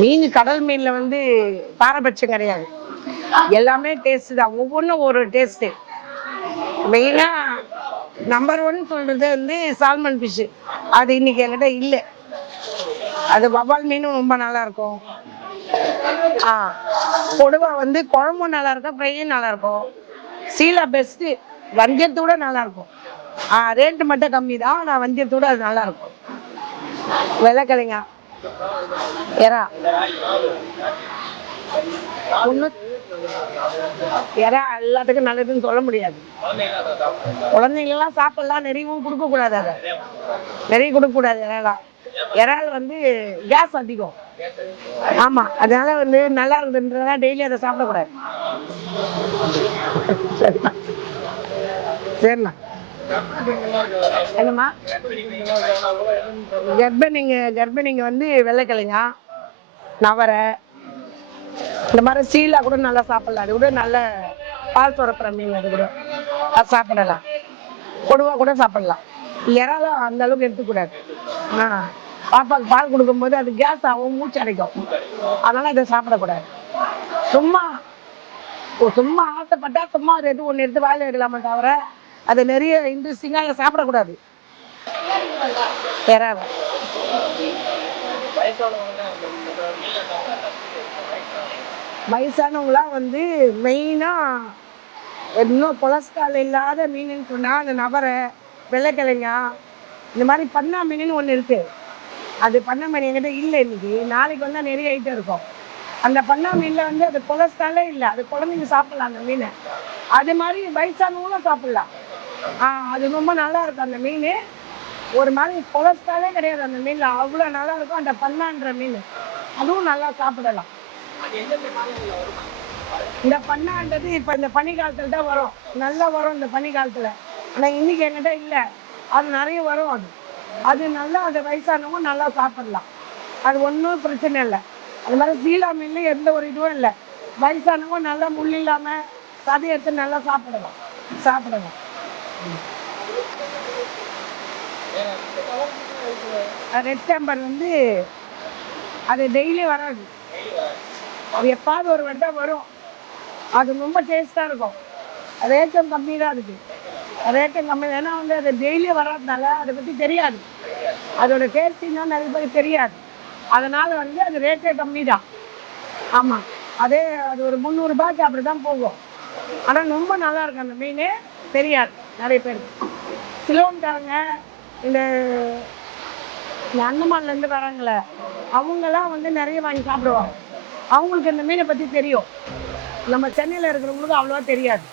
மீன் கடல் மீன்ல வந்து பாரபட்சம் கிடையாது. எல்லாமே டேஸ்ட் தான். ஒவ்வொன்றும் ஒரு டேஸ்ட்டு. மெயினா நம்பர் ஒன் சொல்றது வந்து சால்மன் ஃபிஷ்ஷு. அது இன்னைக்கு என்கிட்ட இல்லை. அது வவ்வால் மீனும் ரொம்ப நல்லா இருக்கும். கொடுவா வந்து குழம்பும் நல்லா இருக்கும், ஃப்ரையும் நல்லா இருக்கும். சீலா பெஸ்ட்டு, வஞ்சத்தோட நல்லா இருக்கும். ரேட்டு மட்டும் கம்மி தான், ஆனால் வஞ்சத்தோட அது நல்லா இருக்கும். வெள்ளைக்கிழங்கா, எறா எறா எல்லாத்துக்கும் நல்லதுன்னு சொல்ல முடியாது. குழந்தைங்களாம் சாப்பிடலாம், நிறையவும் கொடுக்கக்கூடாது. அதை நிறைய கொடுக்கக்கூடாது. இறால் வந்து கேஸ் அதிகம். ஆமா, அதனால வந்து நல்லா இருக்குதுன்றதா டெய்லி அதை சாப்பிடக்கூடாது. சரிண்ணா. என்னம்மா? கர்ப்பிணிங்க வந்து வெள்ளைக்கிழங்கா, நவரை, இந்த மாதிரி சீலா கூட நல்லா சாப்பிடலாம். அது கூட நல்ல பால் சுரப்புற மீன். அது கூட அது சாப்பிடலாம். கொடுவா கூட சாப்பிடலாம். இறாலும் அந்த அளவுக்கு எடுத்துக்கூடாது. பாப்பாவுக்கு பால் கொடுக்கும்போது அது கேஸ் ஆகும், மூச்சு அடைக்கும். அதனால இதை சாப்பிடக்கூடாது. சும்மா சும்மா ஆசைப்பட்டா சும்மா அது எது ஒன்று எடுத்து வாயில எடுக்கலாமே தவிர அது நிறைய இன்ட்ரெஸ்டிங்காக அதை சாப்பிடக்கூடாது. இறாவை வயசானவங்களாம் வந்து மெயினாக இன்னும் கொலஸ்ட்ரால் இல்லாத மீனுன்னு சொன்னால் அந்த நவரை, வெள்ளைக்கிழங்கா, இந்த மாதிரி பண்ணா மீனுன்னு ஒன்று இருக்குது. அது பண்ணா மீன் என்கிட்ட இல்லை இன்னைக்கு. நாளைக்கு வந்தால் நிறைய ஐட்டம் இருக்கும். அந்த பண்ணா மீனில் வந்து அது கொலஸ்ட்ராலே இல்லை. அது குழந்தைங்க சாப்பிட்லாம் அந்த மீனை. அது மாதிரி வயசானவங்களும் சாப்பிட்லாம். அது ரொம்ப நல்லா இருக்கும் அந்த மீன். ஒரு மாதிரி கொலஸ்ட்ராலே கிடையாது அந்த மீனில். அவ்வளோ நல்லா இருக்கும் அந்த பண்ணான்ற மீன். அதுவும் நல்லா சாப்பிடலாம். இந்த பண்ணான்றது இப்போ இந்த பனி காலத்தில் தான் வரும். நல்லா வரும் இந்த பனி காலத்தில். ஆனால் இன்னைக்கு என்கிட்ட இல்லை. அது நிறைய வரும். அது நல்லா, அது வயசானவங்க நல்லா சாப்பிடலாம். அது ஒன்றும் பிரச்சனை இல்லை. அது மாதிரி சீலா மீன்ல எந்த ஒரு இதுவும் இல்லை. வயசானவங்க நல்லா முள் இல்லாமல் சதை எடுத்து நல்லா சாப்பிடலாம். ரெட் டெம்பர் வந்து அது டெய்லி வராது. அது எப்பாவது ஒரு வட்டம் வரும். அது ரொம்ப டேஸ்டாக இருக்கும். ரேட்டும் கம்மி தான் இருக்குது. ரேட்டும் கம்மி. ஏன்னா வந்து அது டெய்லி வராதுனால அதை பற்றி தெரியாது. அதோட டேஸ்டிங்னா நிறைய பேருக்கு தெரியாது. அதனால் வந்து அது ரேட்டே கம்மி தான். ஆமாம், அது ஒரு 300 ரூபாய்க்கு அப்படி தான் போகும். ஆனால் ரொம்ப நல்லா இருக்கும் அந்த மீன். தெரியாது நிறைய பேருக்கு. சிலோன்காரங்க இந்த அந்தமான்லேருந்து வராங்களே, அவங்கெல்லாம் வந்து நிறைய வாங்கி சாப்பிடுவாங்க. அவங்களுக்கு இந்த மீனை பற்றி தெரியும். நம்ம சென்னையில் இருக்கிறவங்களுக்கு அவ்வளோவா தெரியாது.